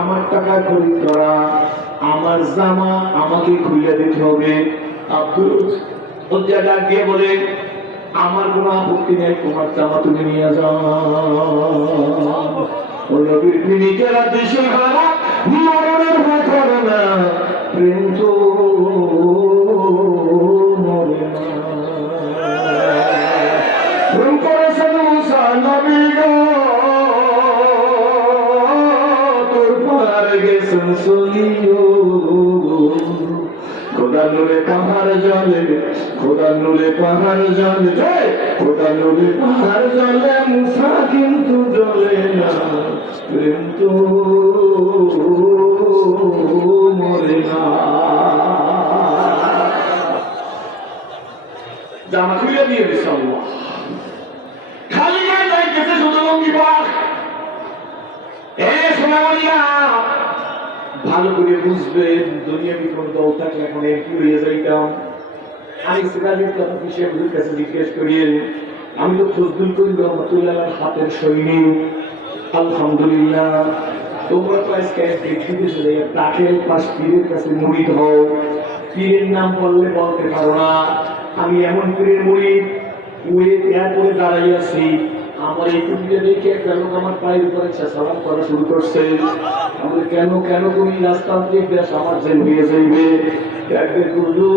আমার টাকা খরিদ করা, আমার জামা আমাকে খুলে দিতে হবে। আব্দুল ডাক দিয়ে বলে, আমার কোনো আপত্তি নেই, তোমার জামা তুমি নিয়ে যাও। প্রেমিকেরা দেশে হারা মরণের না, প্রেম তো মরে না। গেছেন সলিও খোদা নুরে পাহাড় জলে খোদা নুরে পাহাড় জলে জয় খোদা নুরে পাহাড় জলে কাছে জিজ্ঞেস আমি তো ফজলুল করিম রহমতুল্লাহ হাতের সৈনিক। আলহামদুলিল্লাহ, তোমরা তো আজকে চলে পাশ পীরের কাছে মুড়িদ হও। পীরের নাম বললে বলতে পারো না, আমি এমন পীরের মুড়ি উয়ে দেয়া করে দাঁড়াই আছি। আমার এই টুপিটা দেখে একটা লোক আমার পায়ের উপরে সালাম করা শুরু করছে। আমি কেন কেন তুমি রাস্তান্ত্রিক দেশ আমার জেল হয়ে যাইবে? গুরু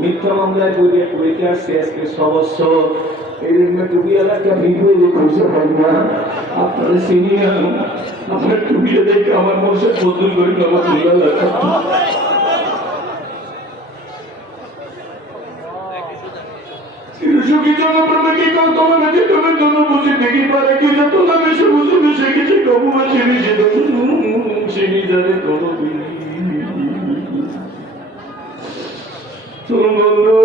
মিথ্যা মামলায় পড়ে পড়িতে আসছে আজকে ভিড় হয়ে যে খুঁজে পাই না? তোমার ভাই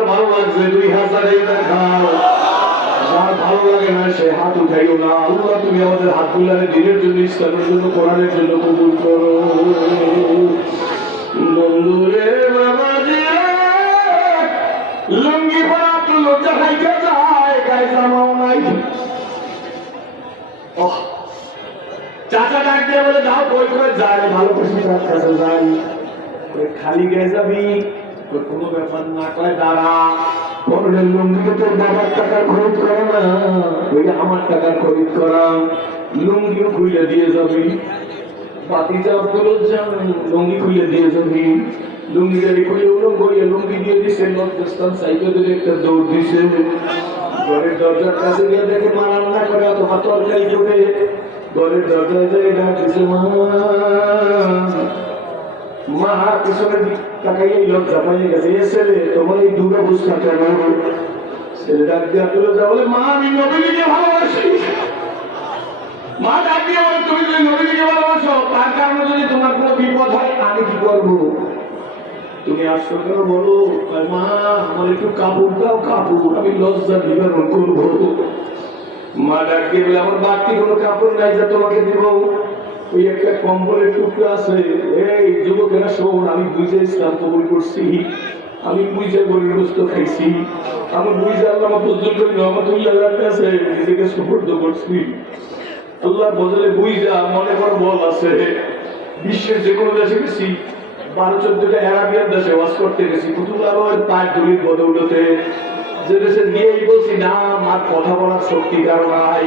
যার ভালো লাগছে, দুই হাজার যার ভালো লাগে না, সে হাত উঠাইও না। আল্লাহ, তুমি আমাদের হাত গুলারে দিনের জন্য ইসলামের জন্য, কোরআনের জন্য কবুল করো। বন্ধুরে চাচা ডাক দিয়ে বলে, যাও, বই করে ভালো খালি গায়ে যাবি কোনো ব্যাপার না কয় দাঁড়া। পরনের লুঙ্গিকে তোর বাবার টাকার খরিদ করা না। ওই আমার টাকার খরিদ করা। লুঙ্গিও খুলে দিয়ে যাবি। পাতি তোর লুঙ্গি খুলে দিয়ে যাবি। লুঙ্গি গাড়ি খুলে উলঙ্গ লুঙ্গি দিয়ে দিছে, লজ্জাস্থান সাইকেল একটা দৌড় দিছে। ঘরের দরজার কাছে গিয়ে দেখে মা রান্না করে, অথবা তরকারি করে ঘরের দরজায় যায় ডাক মা মা পিছনের দিক তাকাই এই লজ্জা পাইয়ে গেছে, এ ছেলে, তোমার এই দূর অবস্থা কেন ছেলে ডাক দিয়ে তুলে যা বলে মা, আমি নবীকে ভালোবাসি। মা ডাক দিয়ে বলে, তুমি যদি নবীকে ভালোবাসো, তার কারণে যদি তোমার কোনো বিপদ হয়, আমি কি করব? তুমি আসছো কেন? বলো। মা, আমার একটু কাপড় দাও, কাপড়, আমি লজ্জা নিবারণ করব। মা ডাক দিয়ে বলে, আমার বাড়তি কোনো কাপড় নাই যা তোমাকে দিব। ওই একটা কম্বলের টুকরো আছে। এই যুবকেরা শোন, আমি বুঝে ইসলাম কবুল করছি, আমি বুঝে গরিব খাইছি। আমি বুঝে আল্লাহ ফজল করি কাছে নিজেকে সুপর্দ করছি। আল্লাহ বদলে বুঝা মনে কর বল আছে। বিশ্বের যে কোনো দেশে গেছি, বারো, চোদ্দটা অ্যারাবিয়ান দেশে ওয়াজ করতে গেছি কুতুবুল্লাহ পাঁচ দলিল বদৌলতে যে দেশে গিয়েই বলছি, না, আমার কথা বলার শক্তি কারও নাই।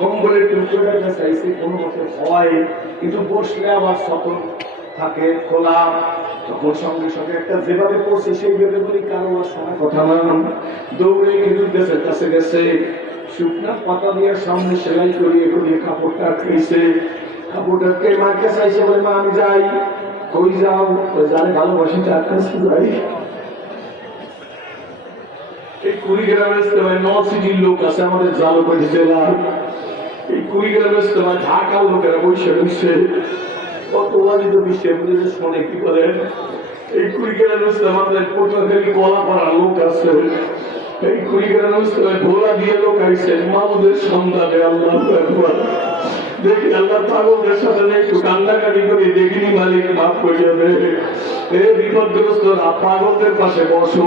কম্বলের টুকরোটা চাইছে, কোনো মতে হয়, কিন্তু বসলে আবার সকল থাকে, খোলা, তখন সঙ্গে সঙ্গে একটা যেভাবে পড়ছে, সেই ভেবে বলি, কারও আর সময় কথা না দৌড়ে খেজুর গাছের কাছে গেছে, শুকনা পাতা দিয়ে সামনে সেলাই করিয়ে করিয়ে কাপড়টা আটকেছে। কাপড়টাকে মাকে চাইছে বলে, মা, আমি যাই। কই যাও? জানে ভালোবাসি তার কাছে যাই। এই কুড়িগ্রামের নর্থ সিটির লোক আছে, আমাদের জালপাড়ি জেলার এই কুড়িগ্রামের ইস্তেমায় ঢাকাও লোকেরা বসে রয়েছে কত বাজিত বিশ্বের মধ্যে শোনে কি বলেন এই কুড়িগ্রামের ইস্তেমা আমাদের পটুয়াখালী কলা পাড়ার লোক আছে। এই ইস্তেমায় ভোলা দিয়ে লোক আইছে, মামুদের সন্ধানে আল্লাহ দেখি আল্লাহ পাগলদের সাথে একটু কান্দাকাটি করে দেখিনি মালিক, মাফ করে যাবে। এ বিপদগ্রস্ত পাগলদের পাশে বসো।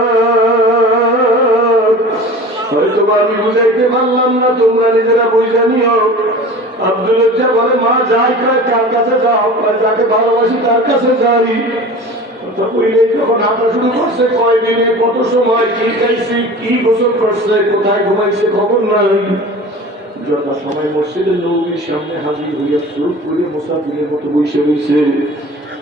আমি বুঝাইতে পারলাম না, তোমরা নিজেরা বুঝে নিও। আব্দুল লজ্জা বলে, মা, যাই কার কাছে যাও? যাকে ভালোবাসি তার কাছে যাই। যখন হাঁটা শুরু করছে কয় দিনে কত সময়, কি খাইছি, কি গোসল করছে, কোথায় ঘুমাইছে, খবর নাই। যথা সময় মসজিদের নবীর সামনে হাজির হইয়া শুরু করে মুসাফিরের মতো বসে রয়েছে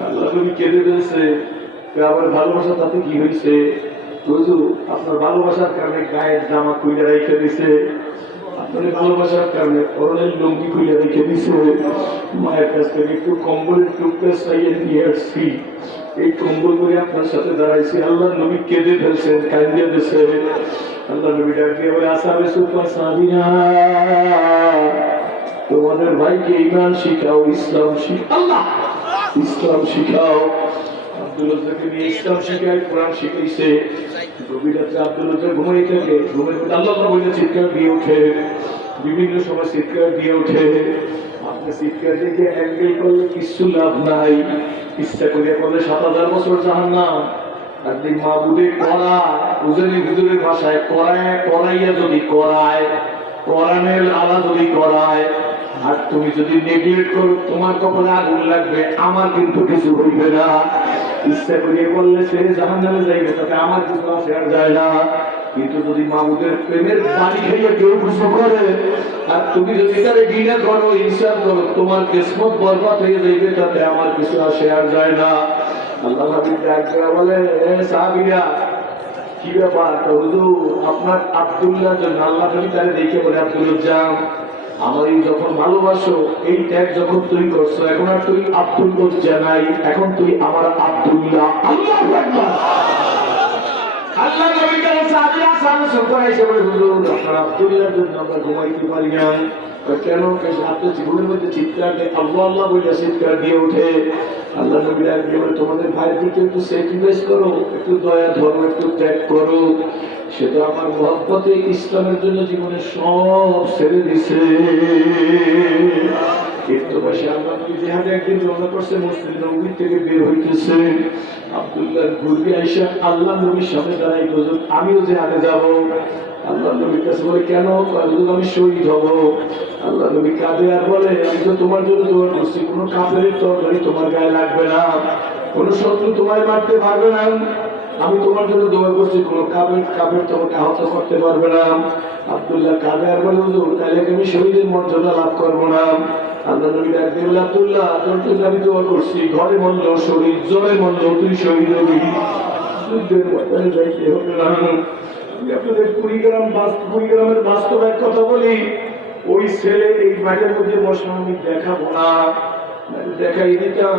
আল্লাহ নবী কেঁদে তো আবার ভালোবাসা তাতে কি হয়েছে? হুজুর, আপনার ভালোবাসার কারণে গায়ের জামা খুলে রেখে দিছে, আপনার ভালোবাসার কারণে পরনের লুঙ্গি খুলে রেখে দিছে, মায়ের কাছ থেকে এই কম্বল করে আপনার সাথে আল্লাহ নবী কেঁদে ফেলছেন কান্দিয়ে দিছে। আল্লাহ নবী ডাক দিয়ে বলে, আসামে সুপার সাবিনা, তোমাদের ভাইকে ইমান শিখাও, ইসলাম শিখাও আল্লাহ! ইসলাম শিখাও। আব্দুল রাজ্জাককে নিয়ে ইসলাম শিখায়, কোরআন শিখাইছে। গভীর আব্দুল রাজ্জাক ঘুমাই থাকে। ঘুমের মধ্যে আল্লাহ বলে চিৎকার দিয়ে ওঠে। বিভিন্ন সময় চিৎকার দিয়ে ওঠে। আপনি চিৎকার অ্যাঙ্গেল করলে লাভ নাই। ইচ্ছা করে করলে সাত হাজার বছর জাহান না বুধে করা, উজনি হুজুরের ভাষায় করায়, করাইয়া যদি করায়, কোরআনের আলা যদি করায় আর তুমি যদি নেগলেক্ট করো, তোমার কপালে আগুন লাগবে, আমার কিন্তু কিছু হইবে না। ইচ্ছা করিয়ে বললে সে জাহান নামে যাইবে তাতে আমার কিছু আসে আর যায় না। কিন্তু যদি মামুদের প্রেমের বাড়ি খাইয়ে কেউ কিছু করে, আর তুমি যদি তারে ঘৃণা করো ইনসান করো, তোমার কিসমত বরবাদ হয়ে যাইবে, তাতে আমার কিছু আসে আর যায় না। আল্লাহ বলে সাহাবীরা, কি ব্যাপার? হুজুর, আপনার আব্দুল্লাহ জন্য আল্লাহ তারে দেখে বলে আমার এই যখন ভালোবাসো, এই ত্যাগ যখন তুই করছ, এখন আর তুই আব্দুল বলছে নাই, এখন তুই আমার আব্দুল্লাহ। জন্য আমরা ঘুমাইতে পারি কেন? জীবনের মধ্যে চিৎকার আল্লাহ আল্লাহ চিৎকার ওঠে। আল্লাহ তোমাদের ভাইয়ের দিকে একটু স্যাক্রিফাইস করো, একটু দয়া, ধর্ম, একটু ত্যাগ করো। সে তো আমার মহব্বতে ইসলামের জন্য জীবনে সব ছেড়ে দিছে। আল্লাহ নবী একদিন রওনা করছে, মসজিদ নবী থেকে বের হইতেছে। আল্লাহ নবীর দাঁড়াই আমিও নবীর কাছে বলে, কেন? আমি শহীদ হব। আল্লাহ নবী কাঁদে আর বলে, আমি তো তোমার জন্য দোয়া করছি, কোনো কাপড়ের তরকারি তোমার গায়ে লাগবে না। কোনো শত্রু তোমায় মারতে পারবে না। আমি তোমার জন্য দোয়া করছি কোনো কাবের কাবের তোমাকে আহত করতে পারবে না। আব্দুল্লাহ কাবে আর বলে, হুজুর তাহলে আমি শহীদের মর্যাদা লাভ করব মরল তুই কুড়িগ্রাম কুড়িগ্রামের কথা বলি, ওই ছেলে এই মধ্যে না। দেখাই দিতাম।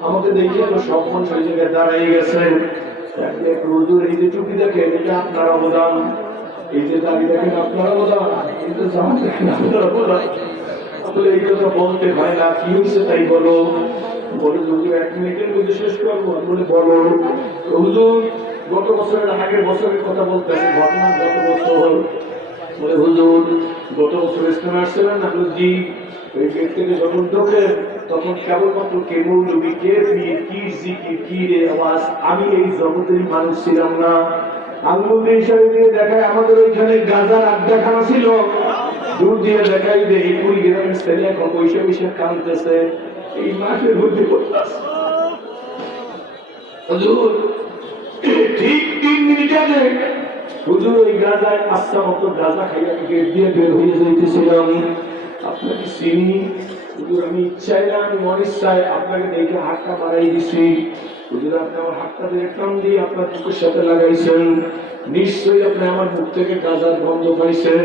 আমাকে দেখে তো সব মানুষ ওই জায়গায় দাঁড়াই গেছে এই যে টুপি দেখেন, এটা আপনার অবদান। এই যে দাঁড়িয়ে দেখেন, আপনার অবদান। এই যে জামা দেখেন, আপনার অবদান। কথা বলতে তাই এক মিনিটের মধ্যে শেষ বলে গত আগের বছরের কথা ঘটনা গত বছর। বলে গত বছর আসছিলেন না জি? ওই গেট থেকে যখন ঢোকে তখন কেবলমাত্র কে মৌলবী কে পীর, কি জিকির, কি রে আওয়াজ আমি এই জগতেরই মানুষ ছিলাম না। আঙ্গুল দিয়ে দেখায়, আমাদের ওইখানে গাজার আড্ডাখানা ছিল। দূর দিয়ে দেখাই যে এই কুড়ি গ্রামের ছেলে এখন বৈশাখ বৈশাখ কাঁদতেছে। এই মাঠের মধ্যে হুজুর, ঠিক তিন মিনিট আগে হুজুর ওই গাজায় আচ্ছা মতো গাজা খাইয়া গেট দিয়ে বের হয়ে যাইতেছিলাম। আপনাকে চিনি? আমি না, আমি আপনাকে হাতটা দিছি। হাতটা দিয়ে আপনার লাগাইছেন। নিশ্চয়ই আপনি আমার মুখ থেকে গাজার গন্ধ পাইছেন।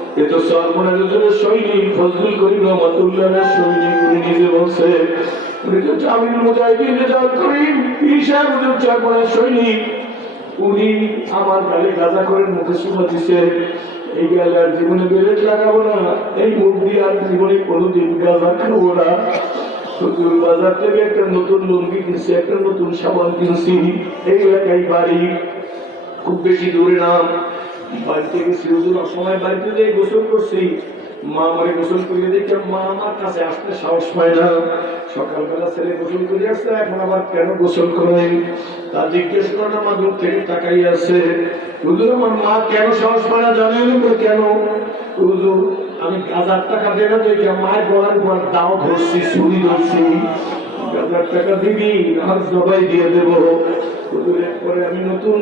তো সর্বনাজের সৈনিক ফজলুল করিম রহমতুল্লাহ সৈনিক, উনি নিজে বলছে জামিল মুজাহিদিন রেজাল করিম ঈশা হুজুর চারপড়ার সৈনিক। উনি আমার গালে গাঁজা করে মুখে সুমা দিছে, এই গালে আর জীবনে বেলেট লাগাবো না, এই মুখ দিয়ে আর জীবনে কোনোদিন গাঁজা খাব না। হুজুর বাজার থেকে একটা নতুন লুঙ্গি কিনছি, একটা নতুন সাবান কিনছি, এই এলাকায় বাড়ি, খুব বেশি দূরে না। বাড়িতে গেছি, হুজুর, সময় বাড়িতে যাই গোসল করছি, মা আমারে গোসল করিয়ে দেখে মা আমার কাছে আসতে সাহস পায় না। সকালবেলা ছেলে গোসল করে আসছে, এখন আবার কেন গোসল করেন তা জিজ্ঞেস করেন আমার দূর থেকে তাকাই আছে। হুজুর, আমার মা কেন সাহস পায় না, জানেন কেন? হুজুর, আমি হাজার টাকা দেনা দেখে মায়ের গলার পর দাও ধরছি, ছুরি ধরছি হাজার টাকা দিবি আর জবাই দিয়ে দেবো। আমি নতুন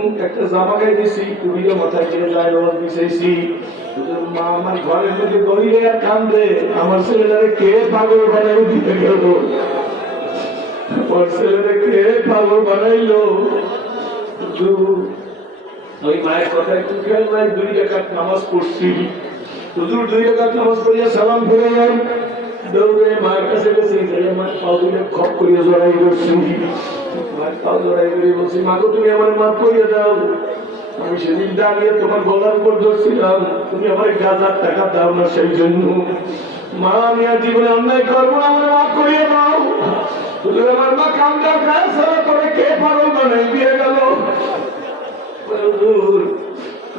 যায় নামাজ বিছাইছি হুজুর মা আমার ঘরের মধ্যে গড়িয়ে আর কান্দে আমার ছেলেটারে কে পাগল বানাই দিতে গেল? আমার ছেলেটা কে পাগল বানাইলো? ওই মায়ের কথায় একটু খেয়াল নাই দুই নামাজ হুজুর, দুই নামাজ সালাম ফিরে দৌড়ে মায়ের কাছে খপ করিয়া জড়াই করছি বলছি মাকে তুমি আমার মাফ করিয়ে দাও আমি সেদিন দাঁড়িয়ে তোমার গলার উপর ধরছিলাম তুমি আমার গাজার টাকা দাও। না সেই জন্য মা আমি আর জীবনে অন্যায় করব না আমার মাফ করিয়ে দাও। তুমি আমার মা কামটা করে কে পাগল বানাই দিয়ে গেল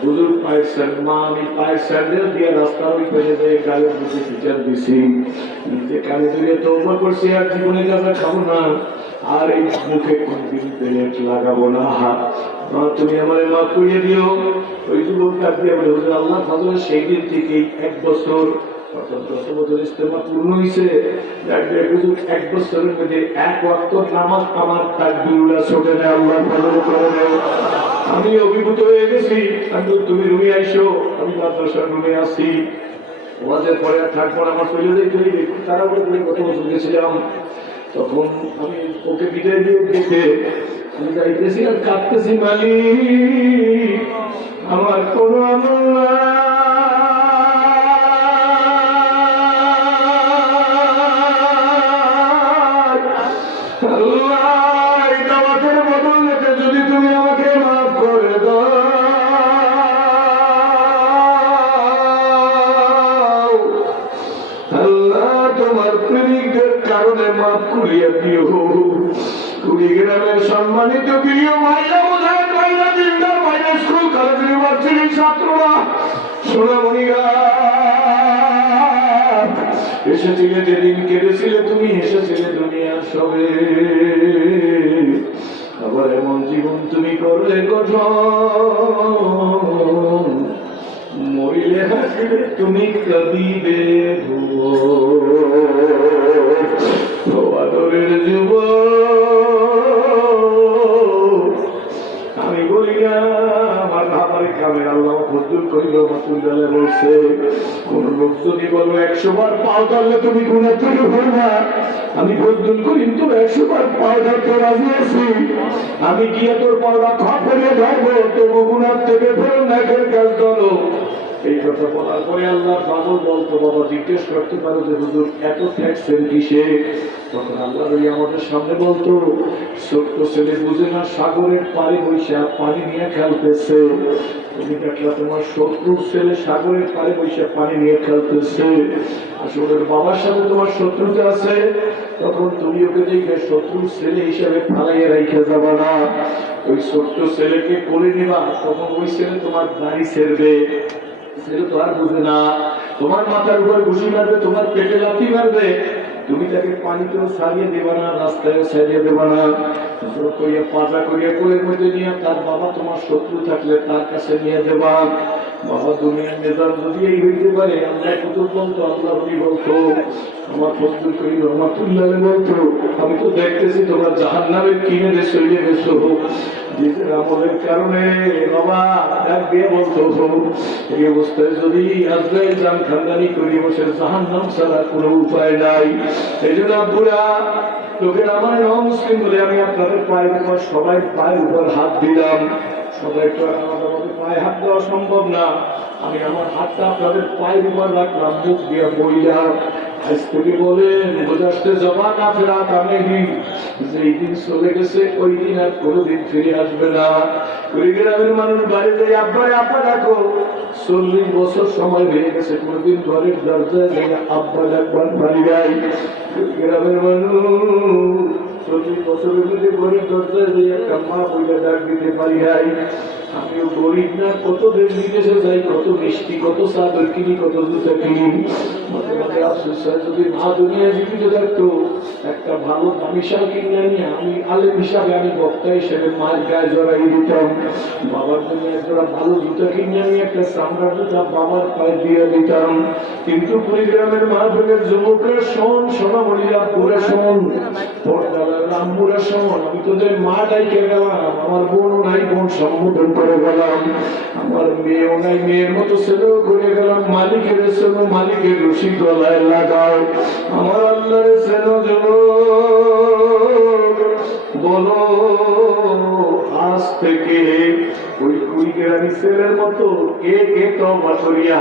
হুজুর পাইছেন মা, আমি পায়ের স্যান্ডেল দিয়ে রাস্তার ওই পেরে যাই, গালের মধ্যে ফিচার দিছি। যে কানে তো তৌবা করছি, আর জীবনে গাছা খাব না, আর এই মুখে কোনদিন পেলেট লাগাবো না। মা, তুমি আমার মা করিয়ে দিও। ওই যুবক দিয়ে আল্লাহ ফাজল সেই দিন থেকেই এক বছর আমি অভিভূত হয়ে গেছি। তুমি রুমে আইসো, আমি মাদ্রাসার রুমে আসি ওয়াজের পরে আর থাকব আমার চলে যেতে তারা বলে কত বছর গেছিলাম। তখন আমি ওকে বিদায় দিয়ে দেখে আমি কাঁদতেছি আমার কোনো আমল। সম্মানিত প্রিয় বোঝায় মাইলা স্কুল কলেজ ইউনিভার্সিটির ছাত্ররা সোনামণিরা এসেছিলে যেদিন কেঁদেছিলে তুমি এসেছিলে দুনিয়ার সবে। আবার এমন জীবন তুমি করলে গঠন মরিলে হাসিলে তুমি কবিবে একশো বার পাও ধরলে তুমি তৈরি আমি ফজুল করি তো একশো বার পাও ধরতে রাজি আছি। আমি গিয়ে তোর পর্দা খপরে ধরবো, তবু গুণার থেকে ফেরত নাকের কাজ ধরো। এই কথা বলার পরে আল্লাহ বাবুল বলতো, বাবা, জিজ্ঞেস করতে পারো যে হুজুর, এত ঠেকছেন কিসে? তখন আল্লাহ ওই আমাদের সামনে বলতো, ছোট্ট ছেলে বুঝে না সাগরের পাড়ে বৈশা পানি নিয়ে খেলতেছে। তুমি দেখলা তোমার শত্রুর ছেলে সাগরের পাড়ে বৈশা পানি নিয়ে খেলতেছে? আসলে বাবার সাথে তোমার শত্রুতা আছে। তখন তুমি ওকে দেখে শত্রুর ছেলে হিসাবে ফালাইয়ে রেখে যাবা না। ওই ছোট্ট ছেলেকে কোলে নিবা, তখন ওই ছেলে তোমার দাড়ি ছেড়বে। ছেলে তো আর না। তোমার মাথার উপর তোমার পেটে তুমি পানিতেও ছাড়িয়ে দেবা না, রাস্তায়ও ছাড়িয়ে দেবা না। নিয়ে তার বাবা তোমার শত্রু থাকলে তার কাছে নিয়ে দেবা। বাবা, দুনিয়ার মেজাজ যদি এই হইতে পারে, আল্লাহ কুতুব বলতো, আল্লাহ বলতো, আমার ফজল করি রহমাতুল্লাহ বলতো, আমি তো দেখতেছি তোমরা জাহান নামের কিনে দেশ চলিয়ে কারণে বাবা ডাক এই অবস্থায় যদি আজরাইল জান খানদানি করি, বসে জাহান নাম কোনো উপায় নাই। এই জন্য আব্বুরা লোকের আমার মুসলিম বলে আমি আপনাদের পায়ের উপর সবাই পায়ের উপর হাত দিলাম। সবাই তো পায়ে হাত দেওয়া সম্ভব না। আমি আমার হাতটা আপনাদের পায়ের উপর রাখলাম, মুখ দিয়ে বইলাম। আজ থেকে বলেন না ফেরা কামেহি যেই দিন চলে গেছে, ওই দিন আর কোনোদিন ফিরে আসবে না। কুড়িগ্রামের মানুষ বাড়িতে আব্বাই আব্বা ডাকো। চল্লিশ বছর সময় হয়ে গেছে, কোনোদিন ঘরের দরজায় যাই আব্বা ডাকবার বাড়ি যাই কুড়িগ্রামের মানুষ চল্লিশ বছরের মধ্যে ঘরের দরজায় যাই একটা দিতে পারি নাই। কত যদি ভালো কিনে নিয়ে আমি বাবার একটা বাবার পায়ে দিয়ে দিতাম। কিন্তু কুড়িগ্রামের মাহফিলের যুবকরা শোন, সোনামণিরা পুরা শোন পর্দার রামপুরা শোন, আমি তোদের মা ডাইকে গেলাম, আমার বোনও নাই, বোন সম্বোধন করে গেলাম। আমার মেয়ে ওনাই মেয়ের মতো ছেলেও করে গেলাম। মালিকের ছেলে মালিকের রশি গলায় লাগাও। আমার আল্লাহর ছেলে বলো, আজ থেকে ওই কুড়িগ্রামী ছেলের মতো কে কে তো বাছরিয়া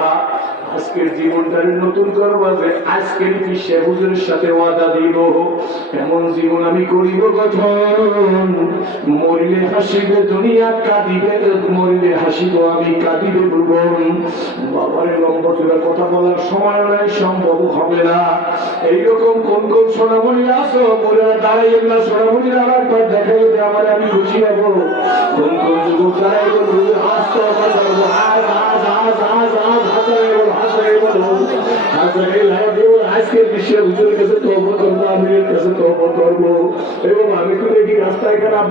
আজকের জীবনটারে নতুন করব যে আজকের কি শেহুজের সাথে ওয়াদা দিব। এমন জীবন আমি করিব গঠন মরিলে হাসিবে, দুনিয়া কাঁদিবে, মরিলে হাসিব, আমি কাঁদিবে ভুবন বাবার লম্বা কথা বলার সময় নাই, সম্ভব হবে না। এইরকম কোন কোন সোনামণি আসো মোরা দাঁড়াইয়েন না, সোনামণির আর একবার দেখাই আমার আমি খুশি হব কোন কোন যুবক দাঁড়াই আজ আজ আজ আজকের বিশ্বের হুজুরের কাছে তহব করব আমিরের কাছে তহব করব এবং আমি তো দেখি রাস্তায় খারাপ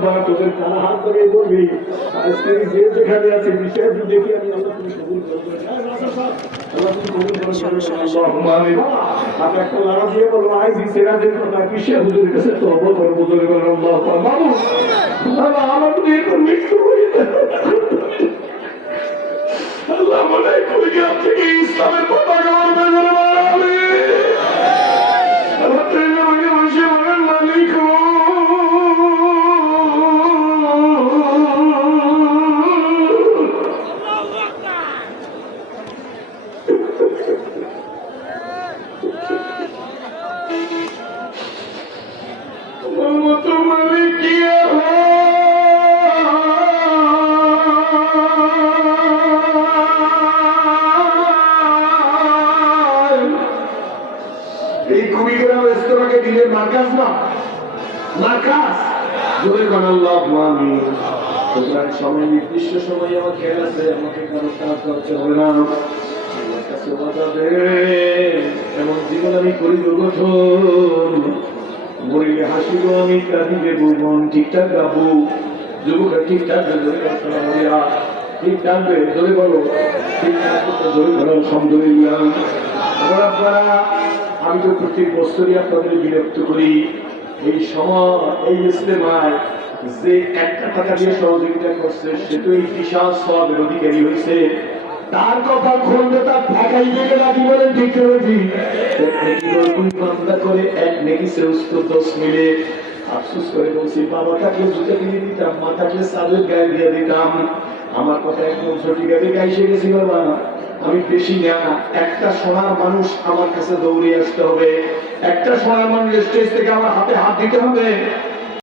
আমার তো এখন মৃত্যু হয়ে। আল্লাহ মনে থেকে ইসলামের পতাকা উড়বে ধরে সুতরাং সময় নির্দিষ্ট সময় আমার আছে, আমাকে কারও কাজ করতে হবে না। এমন জীবন আমি করি গঠন মরিলে হাসিব আমি কাঁদিবে মন ঠিকঠাক গাবো যুবকরা ঠিকঠাক ধরে ধরে বলো ধরে আমি তো প্রত্যেক বছরই আপনাদের বিরক্ত করি। এই সময়, এই ইসলামায় যে একটা টাকা দিয়ে সহযোগিতা করছে, সে তো এই বিশাল সবের অধিকারী হয়েছে। তার কথা খন্ড তার ঢাকাই দিকে লাগি বলেন ঠিক করেছি করে এক নেকি সে মিলে। করে বলছি বাবা জুতা কিনে দিতাম মা থাকলে গায়ে দিয়ে দিতাম। আমার কথা একদম সঠিক আছে গাইসে গেছি বাবা। আমি বেশি না, একটা সোনার মানুষ আমার কাছে দৌড়ে আসতে হবে। একটা সোনার মানুষ স্টেজ থেকে আমার হাতে হাত দিতে হবে।